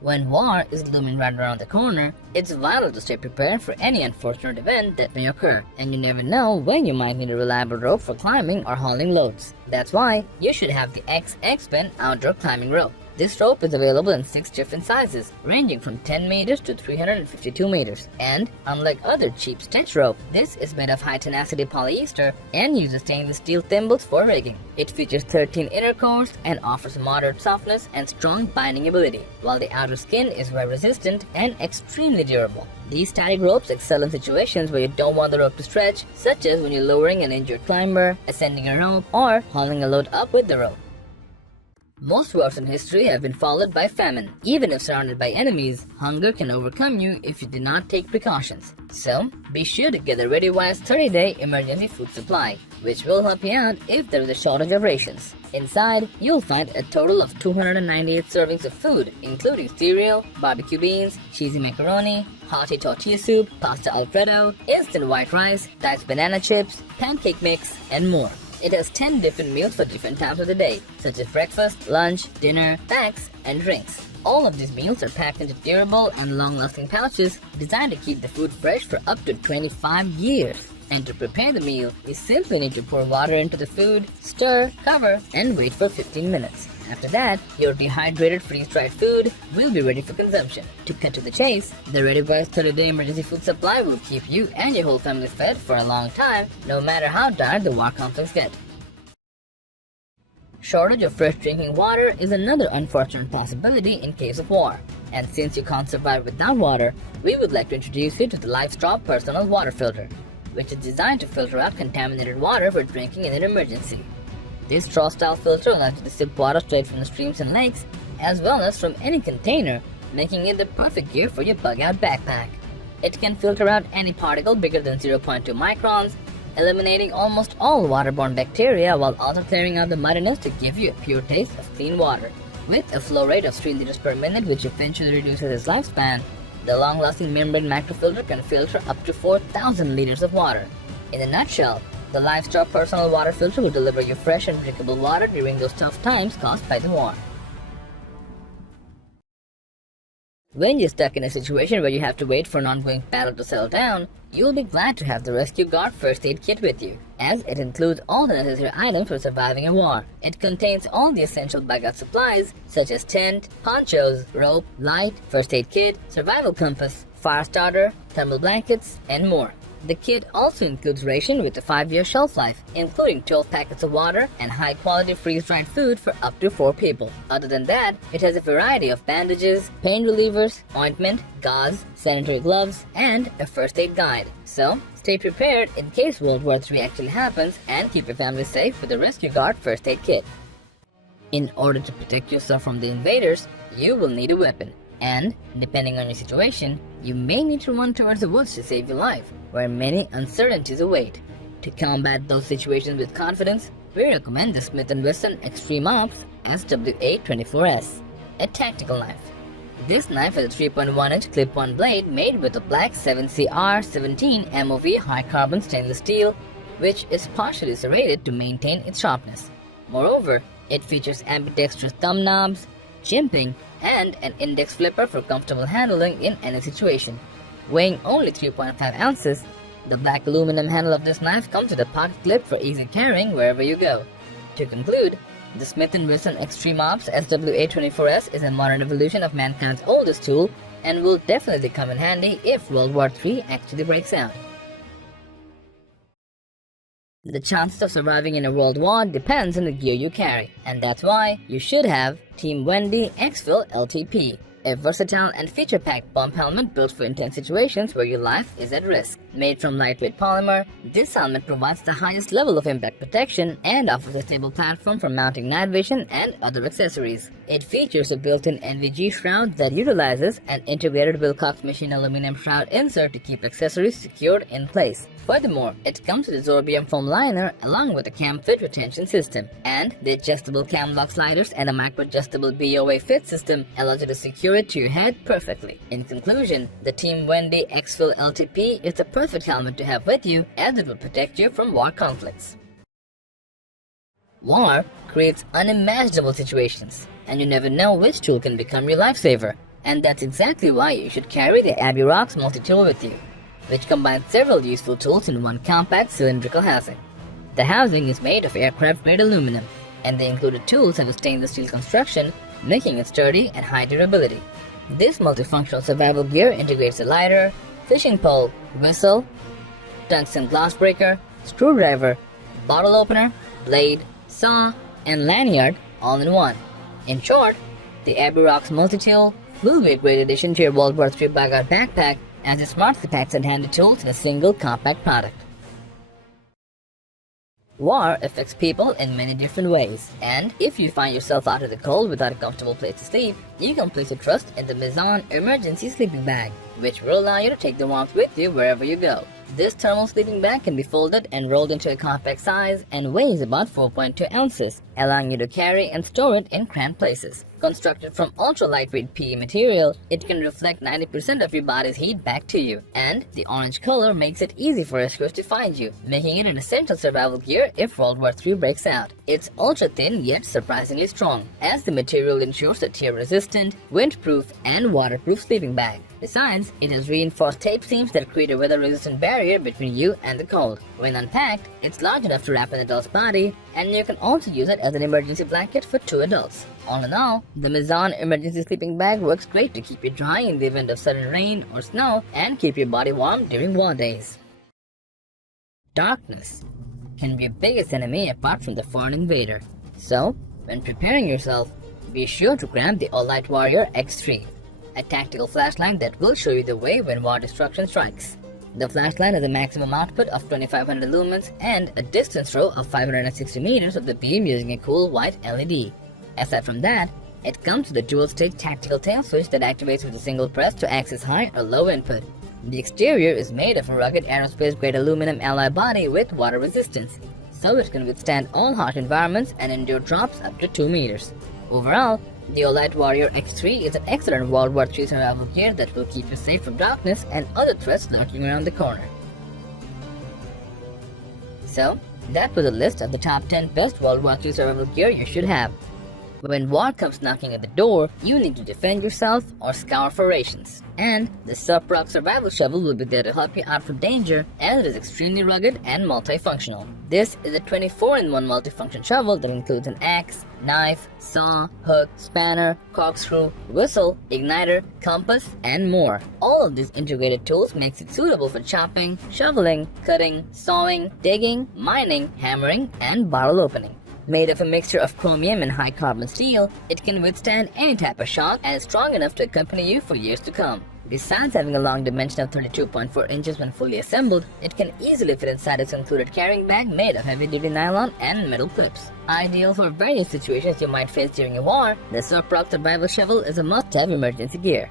When war is looming right around the corner, it's vital to stay prepared for any unfortunate event that may occur, and you never know when you might need a reliable rope for climbing or hauling loads. That's why you should have the X-Bend outdoor climbing rope. This rope is available in 6 different sizes, ranging from 10 meters to 352 meters. And unlike other cheap stitch rope, this is made of high-tenacity polyester and uses stainless steel thimbles for rigging. It features 13 inner cores and offers moderate softness and strong binding ability, while the outer skin is wear-resistant and extremely durable. These static ropes excel in situations where you don't want the rope to stretch, such as when you're lowering an injured climber, ascending a rope, or hauling a load up with the rope. Most wars in history have been followed by famine. Even if surrounded by enemies, hunger can overcome you if you do not take precautions. So, be sure to get a ReadyWise 30-day emergency food supply, which will help you out if there is a shortage of rations. Inside, you'll find a total of 298 servings of food, including cereal, barbecue beans, cheesy macaroni, hearty tortilla soup, pasta alfredo, instant white rice, diced banana chips, pancake mix, and more. It has 10 different meals for different times of the day, such as breakfast, lunch, dinner, snacks, and drinks. All of these meals are packed into durable and long-lasting pouches designed to keep the food fresh for up to 25 years. And to prepare the meal, you simply need to pour water into the food, stir, cover, and wait for 15 minutes. After that, your dehydrated freeze-dried food will be ready for consumption. To cut to the chase, the ReadyWise 30-day emergency food supply will keep you and your whole family fed for a long time, no matter how dire the war conflicts get. Shortage of fresh drinking water is another unfortunate possibility in case of war. And since you can't survive without water, we would like to introduce you to the LifeStraw Personal Water Filter, which is designed to filter out contaminated water for drinking in an emergency. This straw-style filter allows you to sip water straight from the streams and lakes, as well as from any container, making it the perfect gear for your bug-out backpack. It can filter out any particle bigger than 0.2 microns, eliminating almost all waterborne bacteria while also clearing out the muddiness to give you a pure taste of clean water. With a flow rate of 3 liters per minute, which eventually reduces its lifespan, the long-lasting membrane macrofilter can filter up to 4,000 liters of water. In a nutshell, the LifeStraw Personal Water Filter will deliver you fresh and drinkable water during those tough times caused by the war. When you're stuck in a situation where you have to wait for an ongoing battle to settle down, you'll be glad to have the Rescue Guard First Aid Kit with you, as it includes all the necessary items for surviving a war. It contains all the essential bug-out supplies such as tent, ponchos, rope, light, first aid kit, survival compass, fire starter, thermal blankets, and more. The kit also includes ration with a 5-year shelf life, including 12 packets of water and high-quality freeze-dried food for up to 4 people. Other than that, it has a variety of bandages, pain relievers, ointment, gauze, sanitary gloves, and a first aid guide. So, stay prepared in case World War III actually happens and keep your family safe with the Rescue Guard First Aid Kit. In order to protect yourself from the invaders, you will need a weapon. And, depending on your situation, you may need to run towards the woods to save your life, where many uncertainties await. To combat those situations with confidence, we recommend the Smith & Wesson Extreme Ops SW824S, a tactical knife. This knife is a 3.1-inch clip-on blade made with a black 7CR17 MOV high-carbon stainless steel, which is partially serrated to maintain its sharpness. Moreover, it features ambidextrous thumb knobs, jimping, and an index flipper for comfortable handling in any situation. Weighing only 3.5 ounces, the black aluminum handle of this knife comes with a pocket clip for easy carrying wherever you go. To conclude, the Smith & Wesson Extreme Ops SW824S is a modern evolution of mankind's oldest tool and will definitely come in handy if World War III actually breaks out. The chances of surviving in a world war depends on the gear you carry, and that's why you should have Team Wendy Exfil LTP, a versatile and feature-packed bump helmet built for intense situations where your life is at risk. Made from lightweight polymer, this helmet provides the highest level of impact protection and offers a stable platform for mounting night vision and other accessories. It features a built-in NVG shroud that utilizes an integrated Wilcox machine aluminum shroud insert to keep accessories secured in place. Furthermore, it comes with a Zorbium foam liner along with a cam fit retention system, and the adjustable cam lock sliders and a micro-adjustable BOA fit system allows you to secure it to your head perfectly. In conclusion, the Team Wendy Exfil LTP is the perfect helmet to have with you, as it will protect you from war conflicts. War creates unimaginable situations, and you never know which tool can become your lifesaver. And that's exactly why you should carry the WW3 multi-tool with you, which combines several useful tools in one compact cylindrical housing. The housing is made of aircraft-grade aluminum, and the included tools have a stainless steel construction, making it sturdy and high durability. This multifunctional survival gear integrates a lighter, fishing pole, whistle, tungsten glass breaker, screwdriver, bottle opener, blade, saw, and lanyard all in one. In short, the WW3 multi-tool will be a great addition to your World War III bug-out backpack, as it smartly packs and handy tools in a single compact product. War affects people in many different ways, and if you find yourself out in the cold without a comfortable place to sleep, you can place your trust in the Maison emergency sleeping bag, which will allow you to take the warmth with you wherever you go. This thermal sleeping bag can be folded and rolled into a compact size and weighs about 4.2 ounces, allowing you to carry and store it in cramped places. Constructed from ultra-lightweight PE material, it can reflect 90% of your body's heat back to you, and the orange color makes it easy for rescuers to find you, making it an essential survival gear if World War III breaks out. It's ultra-thin yet surprisingly strong, as the material ensures a tear-resistant, windproof, and waterproof sleeping bag. Besides, it has reinforced tape seams that create a weather-resistant barrier between you and the cold. When unpacked, it's large enough to wrap an adult's body, and you can also use it as an emergency blanket for 2 adults. All in all, the Maison emergency sleeping bag works great to keep you dry in the event of sudden rain or snow and keep your body warm during war days. Darkness can be your biggest enemy apart from the foreign invader. So, when preparing yourself, be sure to grab the All-Light Warrior X3, a tactical flashlight that will show you the way when war destruction strikes. The flashlight has a maximum output of 2500 lumens and a distance throw of 560 meters of the beam using a cool white LED. Aside from that, it comes with a dual-stage tactical tail switch that activates with a single press to access high or low input. The exterior is made of a rugged aerospace-grade aluminum alloy body with water resistance, so it can withstand all harsh environments and endure drops up to 2 meters. Overall, the All-Light Warrior X3 is an excellent World War III survival gear that will keep you safe from darkness and other threats lurking around the corner. So, that was a list of the top 10 best World War II survival gear you should have. When war comes knocking at the door, you need to defend yourself or scour for rations. And the Suprock Survival Shovel will be there to help you out from danger, as it is extremely rugged and multifunctional. This is a 24-in-1 multifunction shovel that includes an axe, knife, saw, hook, spanner, corkscrew, whistle, igniter, compass, and more. All of these integrated tools makes it suitable for chopping, shoveling, cutting, sawing, digging, mining, hammering, and bottle opening. Made of a mixture of chromium and high carbon steel, it can withstand any type of shock and is strong enough to accompany you for years to come. Besides having a long dimension of 32.4 inches when fully assembled, it can easily fit inside its included carrying bag made of heavy-duty nylon and metal clips. Ideal for various situations you might face during a war, the Suprock Survival Shovel is a must-have emergency gear.